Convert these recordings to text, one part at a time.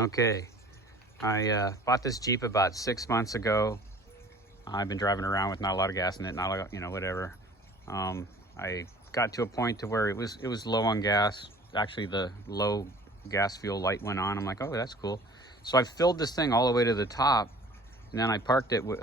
Okay, I bought this Jeep about 6 months ago. I've been driving around with not a lot of gas in it, not a lot, whatever. I got to a point to where it was low on gas. Actually, the low gas fuel light went on. I'm like, oh, that's cool. So I filled this thing all the way to the top, and then I parked it with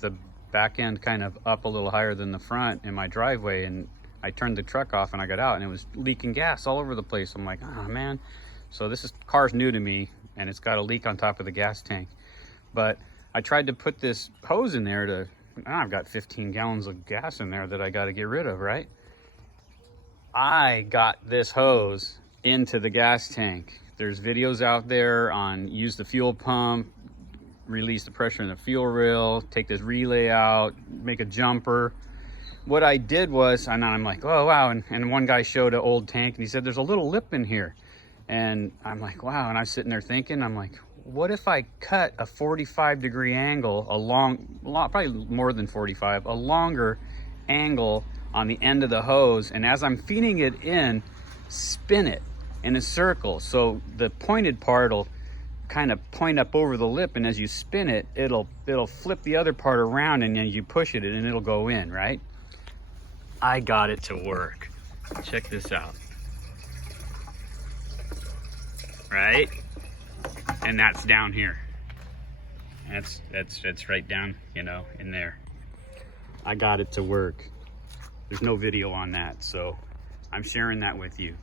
the back end kind of up a little higher than the front in my driveway, and I turned the truck off and I got out, and it was leaking gas all over the place. I'm like, oh man. So this car's new to me, and it's got a leak on top of the gas tank. But I tried to put this hose in there to, I've got 15 gallons of gas in there that I got to get rid of, right? I got this hose into the gas tank. There's videos out there on use the fuel pump, release the pressure in the fuel rail, take this relay out, make a jumper. What I did was, and I'm like, oh wow, and one guy showed an old tank and he said, there's a little lip in here. And I'm like, wow, and I'm sitting there thinking, I'm like, what if I cut a 45-degree angle, probably more than 45, a longer angle on the end of the hose, and as I'm feeding it in, spin it in a circle. So the pointed part will kind of point up over the lip, and as you spin it, it'll flip the other part around, and then you push it and it'll go in, right? I got it to work. Check this out. Right? And that's down here. That's right down, in there. I got it to work. There's no video on that, so I'm sharing that with you.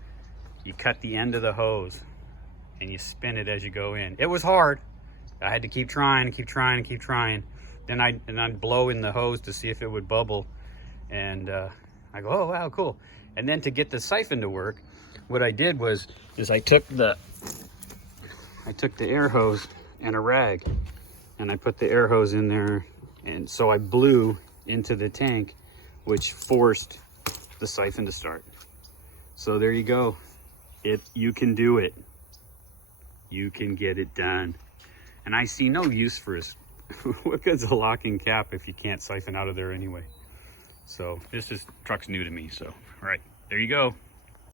You cut the end of the hose and you spin it as you go in. It was hard. I had to keep trying and keep trying and keep trying. Then I'd blow in the hose to see if it would bubble. And I go, oh wow, cool. And then to get the siphon to work, what I did was I took the air hose and a rag, and I put the air hose in there, and so I blew into the tank, which forced the siphon to start. So there you go. You can do it. You can get it done. And I see no use for this. What good's a locking cap if you can't siphon out of there anyway? So truck's new to me. So, all right, there you go.